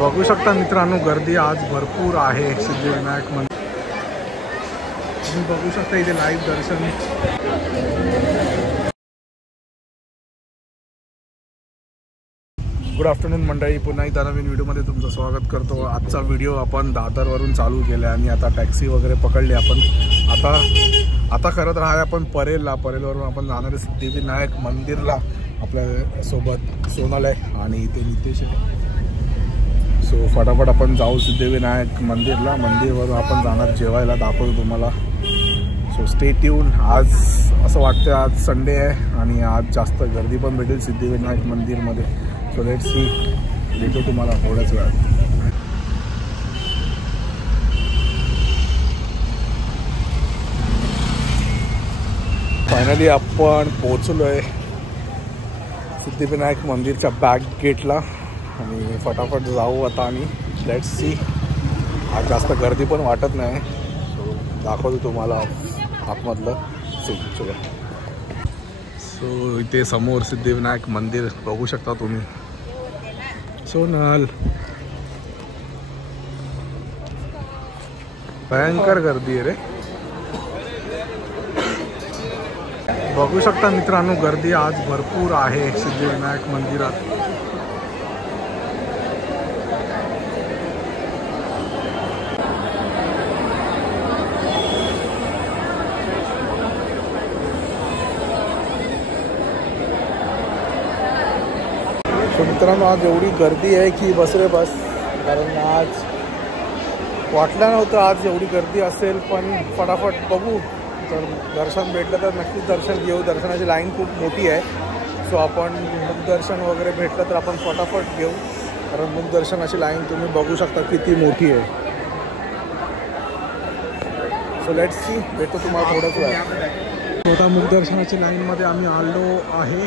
बघू शकता मित्रांनो, गर्दी आज भरपूर आहे सिद्धिविनायक मंदिर. तुम्ही बघू शकता इथे लाईव्ह दर्शन. गुड आफ्टरनून मंडळी, पुन्हा एकदा नवीन व्हिडिओमध्ये तुमचं स्वागत करतो. आजचा व्हिडिओ आपण दादरवरून चालू केला आणि आता टॅक्सी वगैरे पकडली आपण. आता करत राहा आपण परेलवरून आपण जाणार आहे सिद्धिविनायक मंदिरला. आपल्या सोबत सोनल आहे आणि इथे नितेश आहे. सो फटाफट आपण जाऊ सिद्धिविनायक मंदिरला. मंदिरवरून आपण जाणार जेवायला, दाखवतो तुम्हाला. So stay tune. आज असं वाटतं आज संडे आहे आणि आज जास्त गर्दी पण भेटेल सिद्धिविनायक मंदिरमध्ये. सो लेट्स सी, भेटू तुम्हाला थोड्याच वेळात. फायनली आपण पोहोचलो आहे सिद्धिविनायक मंदिरच्या बॅक गेटला आणि फटाफट जाऊ आता आणि लेट्स सी. आज जास्त गर्दी पण वाटत नाही. सो दाखवतो तुम्हाला आतमधलं सीन. चलो. सो इथे समोर सिद्धिविनायक मंदिर बघू शकता तुम्ही. सोनल, भयंकर गर्दी आहे रे. बघू शकता मित्रांनो, गर्दी आज भरपूर आहे सिद्धिविनायक मंदिरात. तो मित्रांनो, आज एवढी गर्दी आहे की बस रे बस. कारण आज वाटलं नव्हतं आज एवढी गर्दी असेल, पण फटाफट बघू. तर दर्शन भेटलं तर नक्कीच दर्शन घेऊ. दर्शनाची लाईन खूप मोठी आहे. सो आपण मुखदर्शन वगैरे भेटलं तर आपण फटाफट घेऊ. कारण मुखदर्शनाची लाईन तुम्ही बघू शकता किती मोठी आहे. सो लेट्स सी, भेटतो तुम्हाला थोडंच वेळ. आता मुखदर्शनाची लाईनमध्ये आम्ही आलो आहे.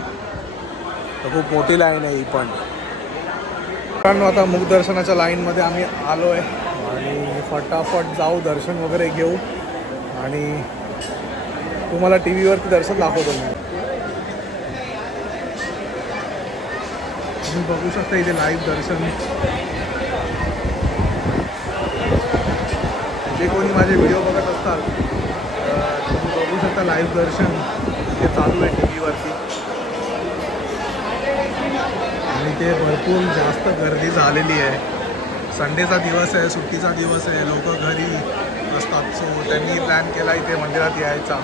खूप मोठी लाईन आहे ही पण. कारण आता मुखदर्शनाच्या लाईनमध्ये आम्ही आलो आहे आणि फटाफट जाऊ, दर्शन वगैरे घेऊ आणि तुम्हाला टी व्हीवरती दर्शन दाखवतो मी. तुम्ही बघू शकता इथे लाईव्ह दर्शन. जे कोणी माझे व्हिडिओ बघत असतात तुम्ही बघू शकता लाईव्ह दर्शन इथे चालू आहे टी व्हीवरती. आणि ते भरपूर जास्त गर्दी झालेली आहे. संडेचा दिवस आहे, सुट्टीचा दिवस आहे, लोक घरी असतात. सो त्यांनी प्लॅन केला इथे मंदिरात यायचा.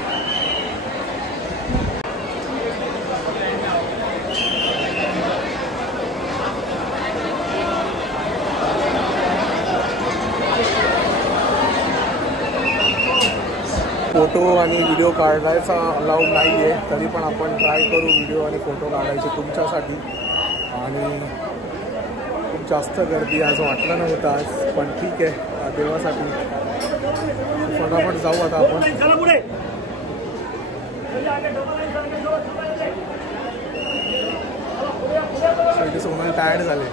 फोटो आणि व्हिडिओ काढायचा अलाउड नाही आहे, तरी पण आपण ट्राय करू व्हिडिओ आणि फोटो काढायचे तुमच्यासाठी. आणि खूप जास्त गर्दी आज वाटलं नव्हतं आज, पण ठीक आहे देवासाठी. फटाफट जाऊ आता आपण. इथे सोनल टायर्ड झाले.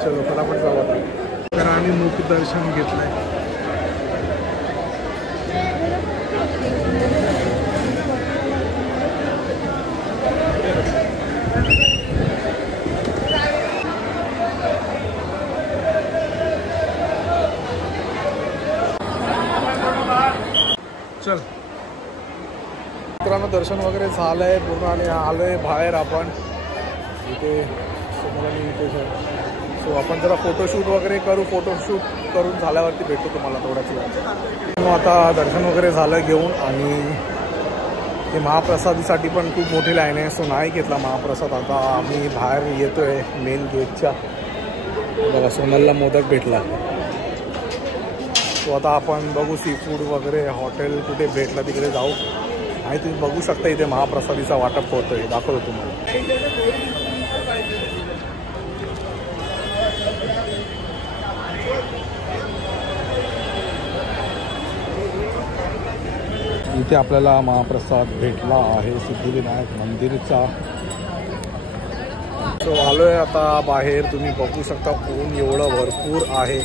चलो फटाफट जाऊ आता. तर आम्ही मुखदर्शन घेतलंय. चल मित्रांनो, दर्शन वगैरे झालं आहे पूर्ण आणि आलो आहे बाहेर आपण. इथे समोर नितेश आहे. सो आपण जरा फोटोशूट वगैरे करू. फोटोशूट करून झाल्यावरती भेटतो तुम्हाला थोड्याच वेळ. मग आता दर्शन वगैरे झालं घेऊन आणि ते महाप्रसादीसाठी पण खूप मोठी लाईन आहे. सो नाही घेतला महाप्रसाद. आता आम्ही बाहेर येतो आहे मेन गेटच्या. बघा सोनलला मोदक भेटला. सो आता आपण बघू सी फूड वगैरे हॉटेल कुठे भेटलं तिकडे जाऊ. आणि तुम्ही बघू शकता इथे महाप्रसादीचा वाटप होतो आहे, दाखवतो तुम्हाला. इथे आपल्याला महाप्रसाद भेटला आहे सिद्धिविनायक मंदिरचा. सो आलो आहे आता बाहेर. तुम्ही बघू शकता ऊन एवढं भरपूर आहे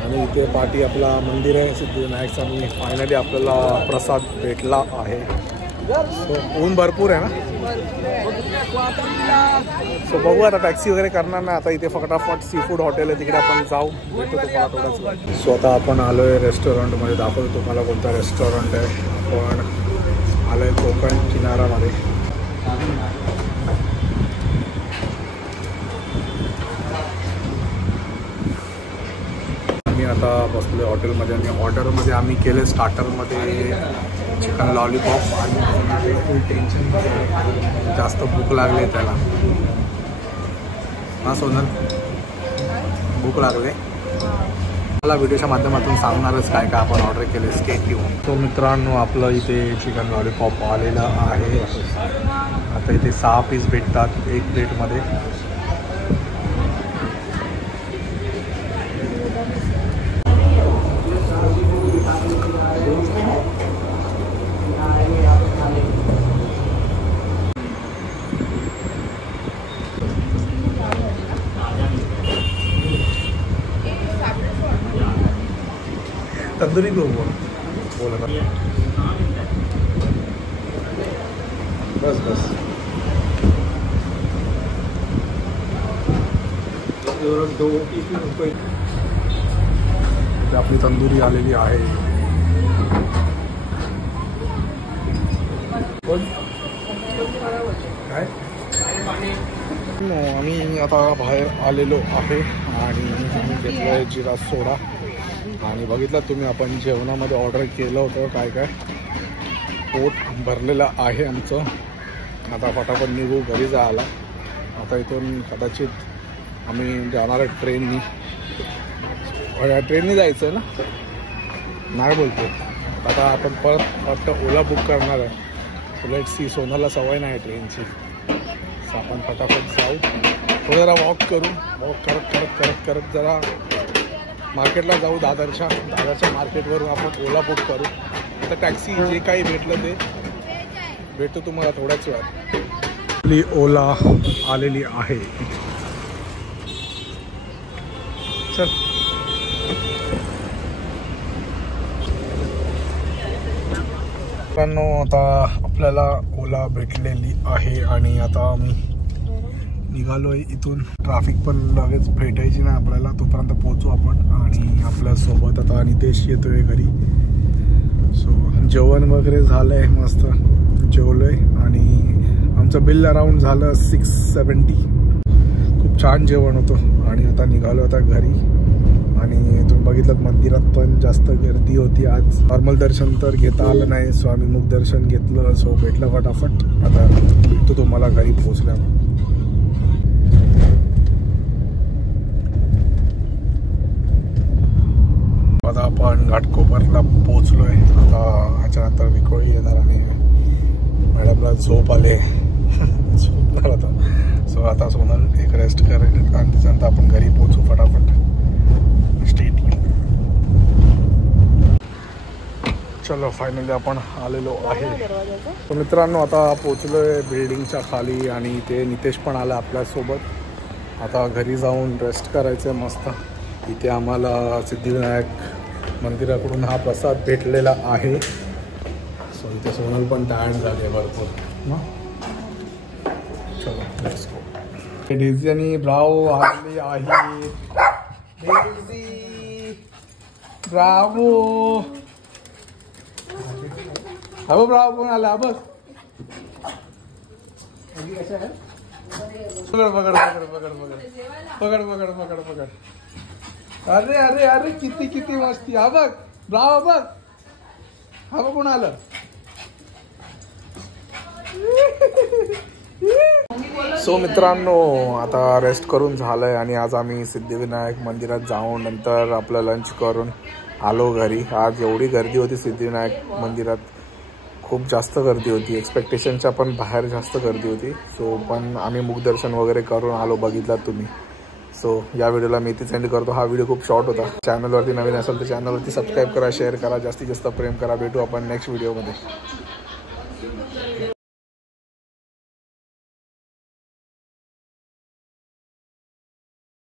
आणि इथे पाठी आपला मंदिर आहे सिद्धिविनायकचा. आणि फायनली आपल्याला प्रसाद भेटला आहे. ऊन भरपूर आहे ना. सो बघू आता टॅक्सी वगैरे करणार नाही आता. इथे फटाफट सी फूड हॉटेल आहे तिकडे आपण जाऊ, भेटतो तुम्हाला थोडंच. सो आता आपण आलो आहे रेस्टॉरंटमध्ये. दाखवतो तुम्हाला कोणता रेस्टॉरंट आहे. आपण आलो आहे कोकण किनारामध्ये. आम्ही आता बसलो हॉटेलमध्ये आणि ऑर्डरमध्ये आम्ही केले स्टार्टरमध्ये चिकन लॉलीपॉप आणि फुल टेन्शन जास्त भूक लागली त्याला. हा सोनल भूक लागले. मला व्हिडिओच्या माध्यमातून सांगणारच काय काय आपण ऑर्डर केले. Stay tune. तो मित्रांनो आपलं इथे चिकन लॉलीपॉप आलेलं आहे. आता इथे 6 पीस भेटतात एक प्लेटमध्ये. तंदुरी बोल बस बस. आपली तंदुरी आलेली आहे. काय आम्ही आता बाहेर आलेलो आहे आणि घेतलं आहे जिरा सोडा. आणि बघितलं तुम्ही आपण जेवणामध्ये ऑर्डर केलं होतं काय काय. पोट भरलेलं आहे आमचं. आता फटाफट निघू घरी जायला. आता इथून कदाचित आम्ही जाणार आहे ट्रेननी. ट्रेननी जायचं आहे ना. नाही बोलतो आता आपण परत ओला बुक करणार आहे. Let's see. सोनाला सवय नाही ट्रेनची. आपण फटाफट जाऊ. थोडं जरा वॉक करू. वॉक करत करत करत करत जरा मार्केटला जाऊ. दादरच्या मार्केटवरून आपण ओला बुक करू. आता टॅक्सी जे काही भेटलं ते भेटतो तुम्हाला थोड्याच वेळात. आपली ओला आलेली आहे. चल मित्रांनो आता आपल्याला ओला भेटलेली आहे आणि आता आम्ही निघालोय इथून. ट्रॅफिक पण लगेच भेटायची नाही आपल्याला. तोपर्यंत पोहोचू आपण. आणि आपल्यासोबत आता नितेश येतोय घरी. सो जेवण वगैरे झालंय मस्त. जेवलोय आणि आमचं बिल अराउंड झालं 670. खूप छान जेवण होतं. आणि आता निघालो आता घरी. आणि तुम्ही बघितलं मंदिरात पण जास्त गर्दी होती आज. नॉर्मल दर्शन तर घेता आलं नाही. सो आम्ही मुख दर्शन घेतलं. सो भेटलं फटाफट. आता भेटतो तुम्हाला घरी पोहोचल्यावर. आता आपण घाटकोपरला पोहोचलोय. आता ह्याच्यानंतर विकोळी येणार आणि मॅडमला झोप आले. झोपणार आता. सो आता सोनल एक रेस्ट करेल आणि त्याच्यानंतर आपण घरी पोहोचू फटाफट. स्टेट. चलो फायनली आपण आलेलो आहे. तर मित्रांनो आता पोहोचलोय बिल्डिंगच्या खाली आणि ते नितेश पण आला आपल्यासोबत. आता घरी जाऊन रेस्ट करायचं मस्त. इथे आम्हाला सिद्धिविनायक मंदिराकडून हा प्रसाद भेटलेला आहे. सो इथे सोनल पण टायर्ड झाले भरपूर ना. चलो लेट्स गो. डेझी आणि ब्रावो आलेली आहे. Daisy Bravo. हा ब्रावो कोण आला बघ. पकड पकड पकड पकड पकड पकड पकड पकड. अरे अरे अरे किती किती मस्ती. हा बघ ब्रावो बघ. हा बघ कोण आलं. सो मित्रांनो आता रेस्ट करून झालंय आणि आज आम्ही सिद्धिविनायक मंदिरात जाऊन नंतर आपलं लंच करून आलो घरी. आज एवढी गर्दी होती सिद्धिविनायक मंदिरात. खूप जास्त गर्दी होती. एक्सपेक्टेशनच्या पण बाहेर जास्त गर्दी होती. सो पण आम्ही मुखदर्शन वगैरे करून आलो. बघितलात तुम्ही. सो या व्हिडिओला मी इथेच एंड करतो. हा व्हिडिओ खूप शॉर्ट होता. चॅनलवरती नवीन असेल तर चॅनलवरती सबस्क्राईब करा, शेअर करा, जास्तीत जास्त प्रेम करा. भेटू आपण नेक्स्ट व्हिडिओमध्ये.